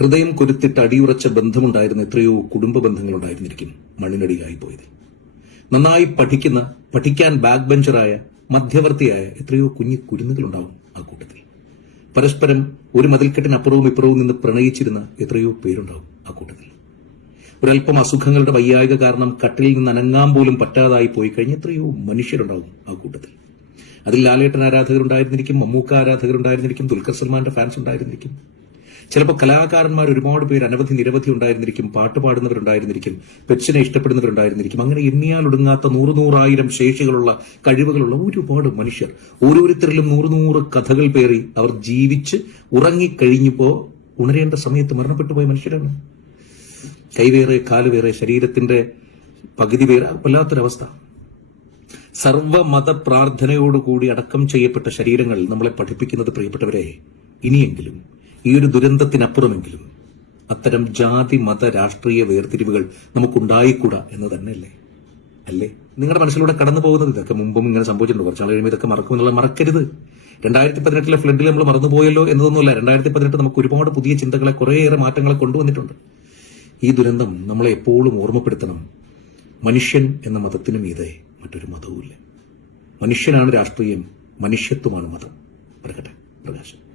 ഹൃദയം കൊരുത്തിട്ട് അടിയുറച്ച ബന്ധമുണ്ടായിരുന്ന എത്രയോ കുടുംബ ബന്ധങ്ങളുണ്ടായിരുന്നിരിക്കും മണ്ണിനടിയായി പോയത്. നന്നായി പഠിക്കുന്ന പഠിക്കാൻ ബാക്ക് ബെഞ്ചറായ മധ്യവർത്തിയായ എത്രയോ കുഞ്ഞു കുരുന്നുകളുണ്ടാവും ആ കൂട്ടത്തിൽ. പരസ്പരം ഒരു മതിൽക്കെട്ടിനപ്പുറവും ഇപ്പുറവും നിന്ന് പ്രണയിച്ചിരുന്ന എത്രയോ പേരുണ്ടാവും ആ കൂട്ടത്തിൽ. ഒരല്പം അസുഖങ്ങളുടെ വയ്യായിക കാരണം കട്ടിലിൽ നിന്ന് അനങ്ങാൻ പോലും പറ്റാതായി പോയി കഴിഞ്ഞ എത്രയോ മനുഷ്യരുണ്ടാവും ആ കൂട്ടത്തിൽ. അതിൽ ലാലേട്ടൻ ആരാധകരുണ്ടായിരുന്നിരിക്കും മമ്മൂക്ക ആരാധകരുണ്ടായിരുന്നിരിക്കും ദുൽഖർ സൽമാന്റെ ഫാൻസ് ഉണ്ടായിരുന്നിരിക്കും. ചിലപ്പോൾ കലാകാരന്മാർ ഒരുപാട് പേര് അനവധി നിരവധി ഉണ്ടായിരുന്നിരിക്കും പാട്ട് പാടുന്നവരുണ്ടായിരുന്നിരിക്കും പെറ്റ്സിനെ ഇഷ്ടപ്പെടുന്നവരുണ്ടായിരുന്നിരിക്കും. അങ്ങനെ എണ്ണിയാൽ ഒടുങ്ങാത്ത നൂറ് നൂറായിരം ശേഷികളുള്ള കഴിവുകളുള്ള ഒരുപാട് മനുഷ്യർ. ഓരോരുത്തരിലും നൂറ് നൂറ് കഥകൾ പേറി അവർ ജീവിച്ച് ഉറങ്ങിക്കഴിഞ്ഞപ്പോ ഉണരേണ്ട സമയത്ത് മരണപ്പെട്ടു പോയ മനുഷ്യരാണ്. കൈവേറെ കാലുവേറെ ശരീരത്തിന്റെ പകുതി വേറെ വല്ലാത്തൊരവസ്ഥ. സർവമത പ്രാർത്ഥനയോടുകൂടി അടക്കം ചെയ്യപ്പെട്ട ശരീരങ്ങൾ നമ്മളെ പഠിപ്പിക്കുന്നത് പ്രിയപ്പെട്ടവരെ ഇനിയെങ്കിലും ഈ ഒരു ദുരന്തത്തിനപ്പുറമെങ്കിലും അത്തരം ജാതി മത രാഷ്ട്രീയ വേർതിരിവുകൾ നമുക്കുണ്ടായിക്കൂടാ എന്ന് തന്നെയല്ലേ? അല്ലേ? നിങ്ങളുടെ മനസ്സിലൂടെ കടന്നു പോകുന്നത് ഇതൊക്കെ മുമ്പും ഇങ്ങനെ സംഭവിച്ചിട്ടുണ്ട്. കുറച്ചാൾ കഴിയുമ്പോൾ ഇതൊക്കെ മറക്കും എന്നുള്ള മറക്കരുത്. രണ്ടായിരത്തി പതിനെട്ടിലെ ഫ്ലഡിൽ നമ്മൾ മറന്നുപോയല്ലോ എന്നതൊന്നുമില്ല. രണ്ടായിരത്തി പതിനെട്ട് നമുക്ക് ഒരുപാട് പുതിയ ചിന്തകളെ കുറേയേറെ മാറ്റങ്ങളെ കൊണ്ടുവന്നിട്ടുണ്ട്. ഈ ദുരന്തം നമ്മളെ എപ്പോഴും ഓർമ്മപ്പെടുത്തണം. മനുഷ്യൻ എന്ന മതത്തിന് മീതെ മറ്റൊരു മതവുമില്ല. മനുഷ്യനാണ് രാഷ്ട്രീയം മനുഷ്യത്വമാണ് മതം. പ്രകട്ടെ പ്രകാശം.